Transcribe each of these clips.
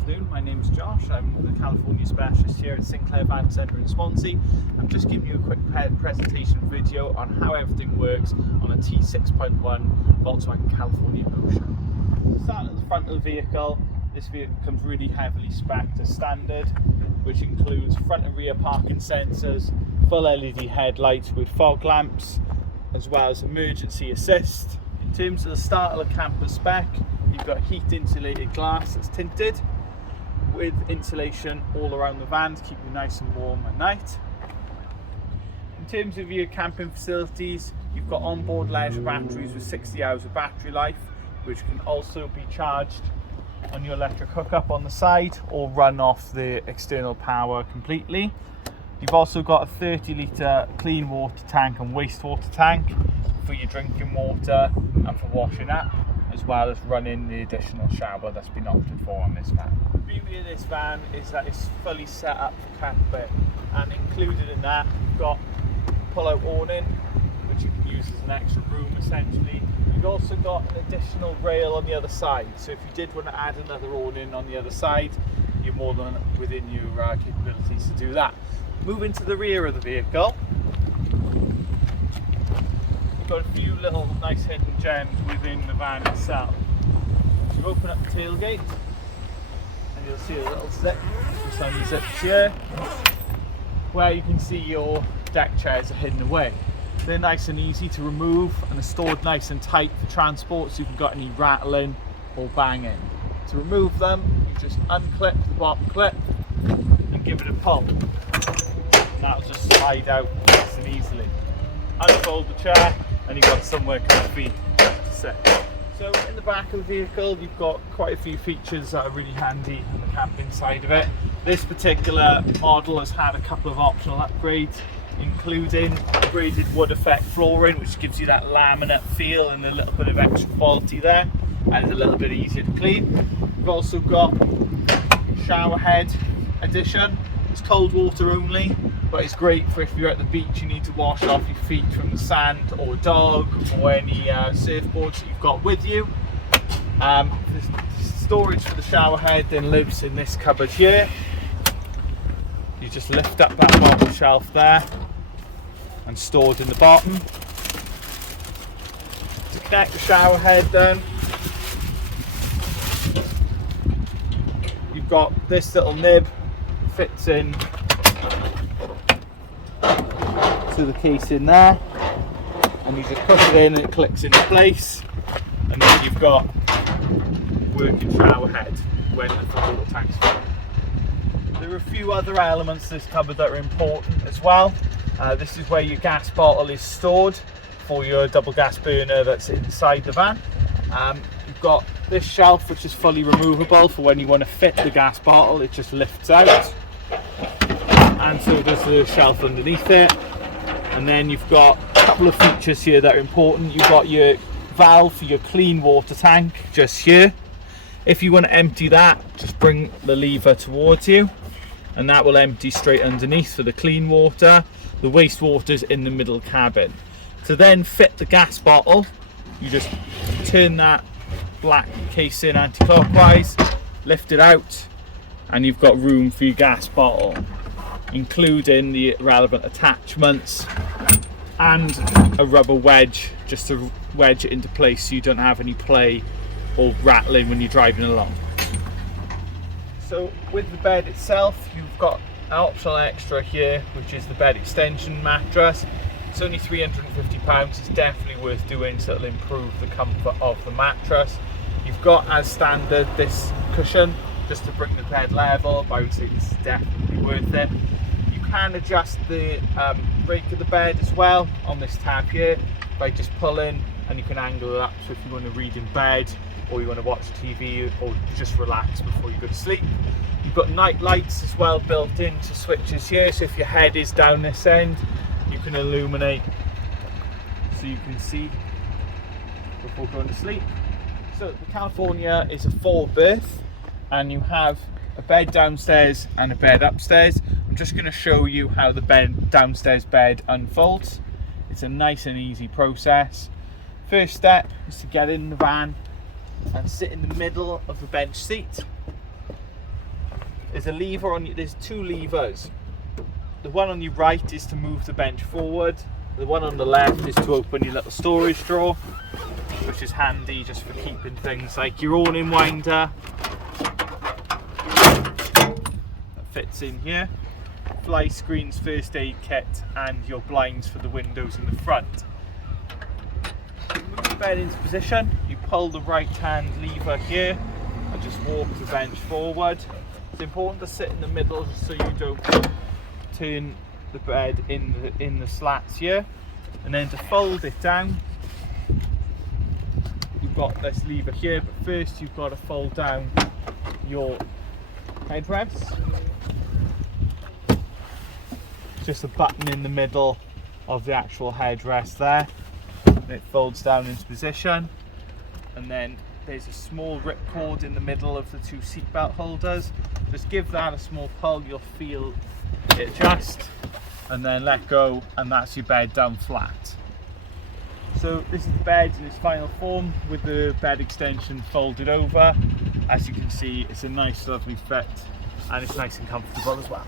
afternoon, my name is Josh. I'm the California specialist here at Sinclair Van Centre in Swansea. I'm just giving you a quick presentation video on how everything works on a T6.1 Volkswagen California Pusher. Starting at the front of the vehicle, this vehicle comes really heavily spec'd as standard, which includes front and rear parking sensors, full LED headlights with fog lamps, as well as emergency assist. In terms of the start of the camper spec, you've got heat insulated glass that's tinted with insulation all around the van to keep you nice and warm at night. In terms of your camping facilities, you've got onboard leisure batteries with 60 hours of battery life, which can also be charged on your electric hookup on the side or run off the external power completely. You've also got a 30-litre clean water tank and wastewater tank for your drinking water and for washing up, as well as running the additional shower that's been opted for on this van. The beauty of this van is that it's fully set up for camping, and included in that you've got pull-out awning, which you can use as an extra room essentially. You've also got an additional rail on the other side, so if you did want to add another awning on the other side, you're more than within your capabilities to do that. Moving to the rear of the vehicle, you've got a few little nice hidden gems within the van itself. So you open up the tailgate and you'll see a little zip just unzips here, where you can see your deck chairs are hidden away. They're nice and easy to remove and are stored nice and tight for transport, so you haven't got any rattling or banging. To remove them, you just unclip the bottom clip and give it a pull. And that'll just slide out nice and easily. Unfold the chair and you've got somewhere comfy to sit. So in the back of the vehicle, you've got quite a few features that are really handy on the camping side of it. This particular model has had a couple of optional upgrades, including upgraded wood effect flooring, which gives you that laminate feel and a little bit of extra quality there, and it's a little bit easier to clean. We've also got shower head addition. It's cold water only, but it's great for if you're at the beach, you need to wash off your feet from the sand or dog or any surfboards that you've got with you. The storage for the shower head then lives in this cupboard here. You just lift up that bottom shelf there and stored in the bottom. To connect the shower head then, you've got this little nib, fits in to the case in there, and you just push it in and it clicks into place, and then you've got working shower head when the water tank's full. There are a few other elements to this cupboard that are important as well. This is where your gas bottle is stored for your double gas burner that's inside the van. You've got this shelf which is fully removable for when you want to fit the gas bottle. It just lifts out, and so does the shelf underneath it. And then you've got a couple of features here that are important. You've got your valve for your clean water tank just here. If you want to empty that, just bring the lever towards you and that will empty straight underneath for the clean water. The wastewater's in the middle cabin. To then fit the gas bottle, you just turn that black case in anti-clockwise, lift it out, and you've got room for your gas bottle, including the relevant attachments and a rubber wedge just to wedge it into place so you don't have any play or rattling when you're driving along. So with the bed itself, you've got an optional extra here, which is the bed extension mattress. It's only £350. It's definitely worth doing, so it'll improve the comfort of the mattress. You've got as standard this cushion just to bring the bed level, but I would say this is definitely worth it. You can adjust the rake of the bed as well on this tab here by just pulling, and you can angle it up, so if you want to read in bed or you want to watch TV or just relax before you go to sleep. You've got night lights as well built into switches here, so if your head is down this end, you can illuminate so you can see before going to sleep. So the California is a 4-berth, and you have a bed downstairs and a bed upstairs. I'm just going to show you how the downstairs bed unfolds. It's a nice and easy process. First step is to get in the van and sit in the middle of the bench seat. there's a lever on you. There's two levers. The one on your right is to move the bench forward. The one on the left is to open your little storage drawer, which is handy just for keeping things like your awning winder. That fits in here. Fly screens, first aid kit, and your blinds for the windows in the front. Move the bed into position. You pull the right hand lever here and just walk the bench forward. It's important to sit in the middle so you don't turn the bed in the slats here. And then to fold it down, you've got this lever here, but first you've got to fold down your headrest. Just a button in the middle of the actual headrest there. And it folds down into position, and then there's a small ripcord in the middle of the two seatbelt holders. Just give that a small pull, you'll feel it adjust, and then let go, and that's your bed down flat. So this is the bed in its final form with the bed extension folded over. As you can see, it's a nice lovely fit, and it's nice and comfortable as well.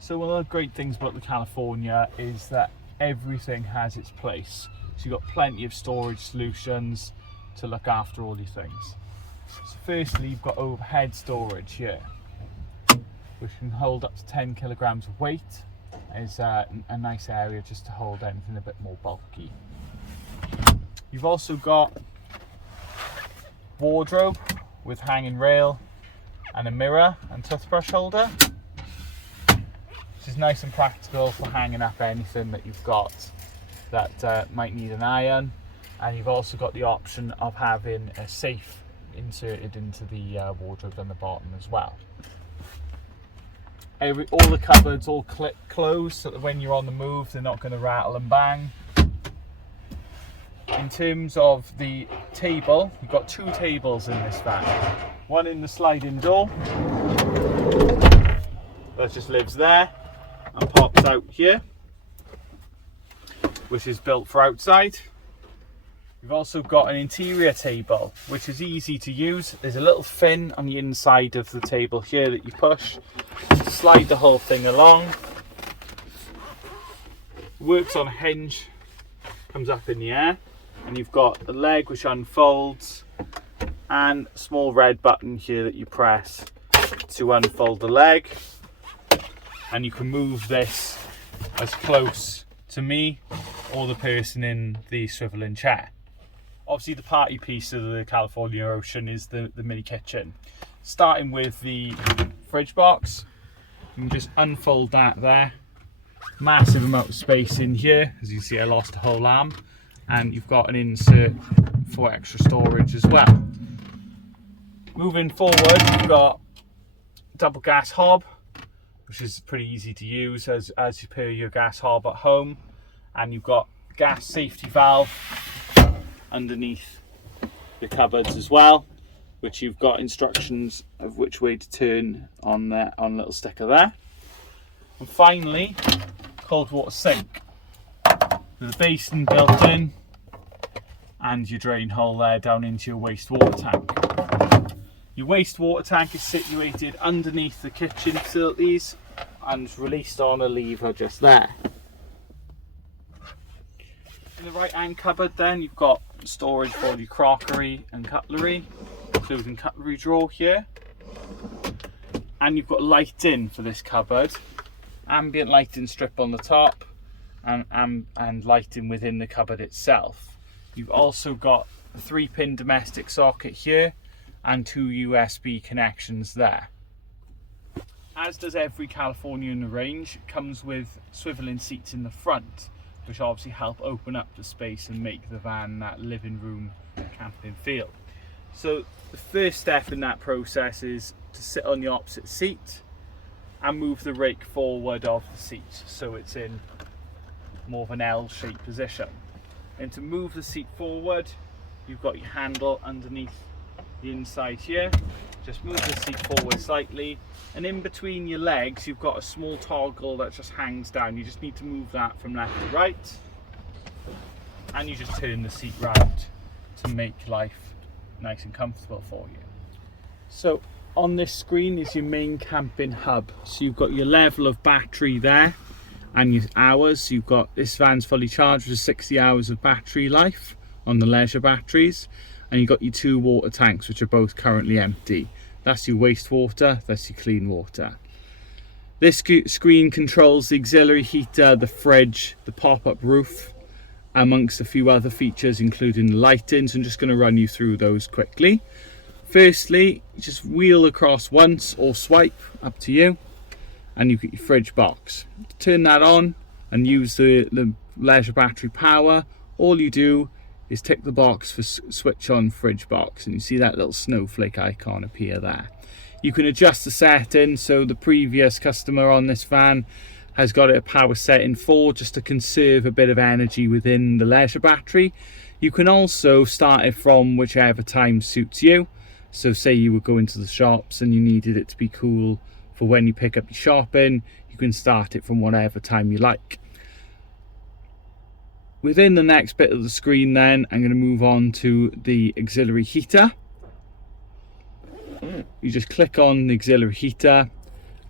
So one of the great things about the California is that everything has its place. So you've got plenty of storage solutions to look after all your things. So firstly, you've got overhead storage here, which can hold up to 10 kilograms of weight. Is a nice area just to hold anything a bit more bulky. You've also got wardrobe with hanging rail and a mirror and toothbrush holder, which is nice and practical for hanging up anything that you've got that might need an iron. And you've also got the option of having a safe inserted into the wardrobe on the bottom as well. All the cupboards all clip closed so that when you're on the move they're not going to rattle and bang. In terms of the table, you've got two tables in this van. One in the sliding door that just lives there and pops out here, which is built for outside. You've also got an interior table, which is easy to use. There's a little fin on the inside of the table here that you push, slide the whole thing along. Works on a hinge, comes up in the air, and you've got a leg which unfolds and a small red button here that you press to unfold the leg. And you can move this as close to me or the person in the swiveling chair. Obviously the party piece of the California Ocean is the mini kitchen. Starting with the fridge box, you can just unfold that there. Massive amount of space in here. As you see, I lost a whole arm. And you've got an insert for extra storage as well. Moving forward, you've got double gas hob, which is pretty easy to use as you per your gas hob at home. And you've got gas safety valve underneath your cupboards as well, which you've got instructions of which way to turn on a little sticker there. And finally, cold water sink with a basin built in and your drain hole there down into your wastewater tank. Your wastewater tank is situated underneath the kitchen facilities and released on a lever just there. In the right hand cupboard then you've got storage for your crockery and cutlery, including cutlery drawer here. And you've got lighting for this cupboard, ambient lighting strip on the top and lighting within the cupboard itself. You've also got a 3-pin domestic socket here and 2 USB connections there. As does every California in the range, it comes with swiveling seats in the front, which obviously help open up the space and make the van that living room camping feel. So the first step in that process is to sit on the opposite seat and move the rake forward of the seat so it's in more of an L-shaped position. And to move the seat forward, you've got your handle underneath the inside here. Just move the seat forward slightly, and in between your legs you've got a small toggle that just hangs down. You just need to move that from left to right, and you just turn the seat round to make life nice and comfortable for you. So on this screen is your main camping hub. So you've got your level of battery there and your hours. So you've got, this van's fully charged with 60 hours of battery life on the leisure batteries, and you've got your 2 water tanks which are both currently empty. That's your wastewater, that's your clean water. This screen controls the auxiliary heater, the fridge, the pop-up roof, amongst a few other features including the lighting. So I'm just going to run you through those quickly. Firstly, just wheel across once or swipe, up to you, and you've got your fridge box. Turn that on and use the leisure battery power. All you do is tick the box for switch on fridge box, and you see that little snowflake icon appear there. You can adjust the setting. So the previous customer on this van has got it a power setting 4 just to conserve a bit of energy within the leisure battery. You can also start it from whichever time suits you. So say you were going to the shops and you needed it to be cool for when you pick up your shopping, you can start it from whatever time you like. Within the next bit of the screen then, I'm going to move on to the auxiliary heater. You just click on the auxiliary heater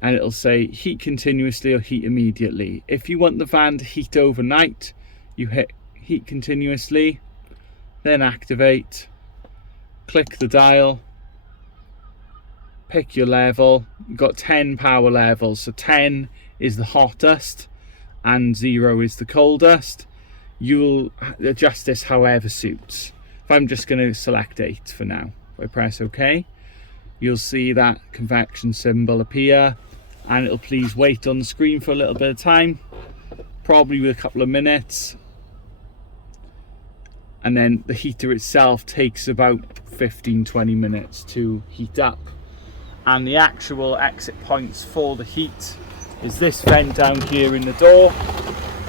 and it'll say heat continuously or heat immediately. If you want the van to heat overnight, you hit heat continuously, then activate, click the dial, pick your level. You've got 10 power levels, so 10 is the hottest and 0 is the coldest. You'll adjust this however suits. If I'm just going to select 8 for now, if I press OK, you'll see that convection symbol appear, and it'll please wait on the screen for a little bit of time, probably with a couple of minutes, and then the heater itself takes about 15-20 minutes to heat up. And the actual exit points for the heat is this vent down here in the door.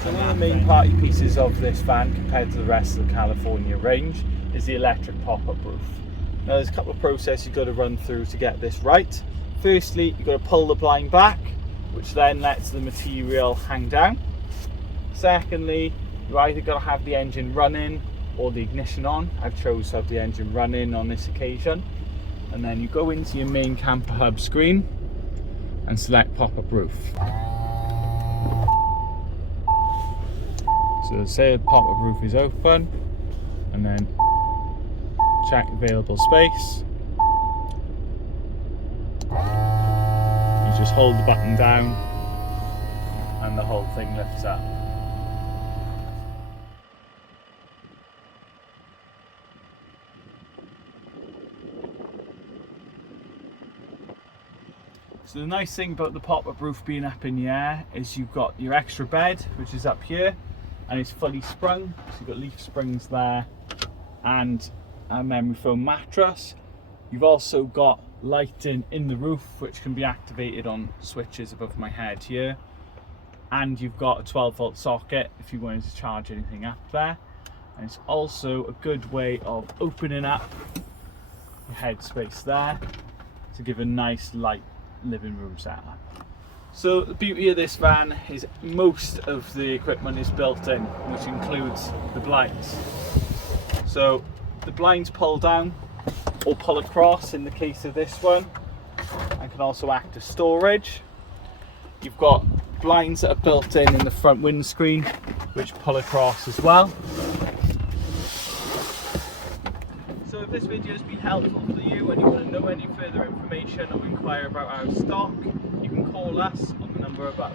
So one of the main party pieces of this van compared to the rest of the California range is the electric pop-up roof. Now there's a couple of processes you've got to run through to get this right. Firstly, you've got to pull the blind back, which then lets the material hang down. Secondly, you either got to have the engine running or the ignition on. I've chose to have the engine running on this occasion. And then you go into your main camper hub screen and select pop-up roof. So say the pop-up roof is open, and then check available space. You just hold the button down and the whole thing lifts up. So the nice thing about the pop-up roof being up in the air is you've got your extra bed, which is up here, and it's fully sprung. So you've got leaf springs there and a memory foam mattress. You've also got lighting in the roof, which can be activated on switches above my head here. And you've got a 12-volt socket if you wanted to charge anything up there. And it's also a good way of opening up your headspace there to give a nice light living room setup. So the beauty of this van is most of the equipment is built in, which includes the blinds. So the blinds pull down or pull across in the case of this one, and can also act as storage. You've got blinds that are built in the front windscreen, which pull across as well. So if this video has been helpful for you and you want to know any further information or inquire about our stock, you can call us on the number above.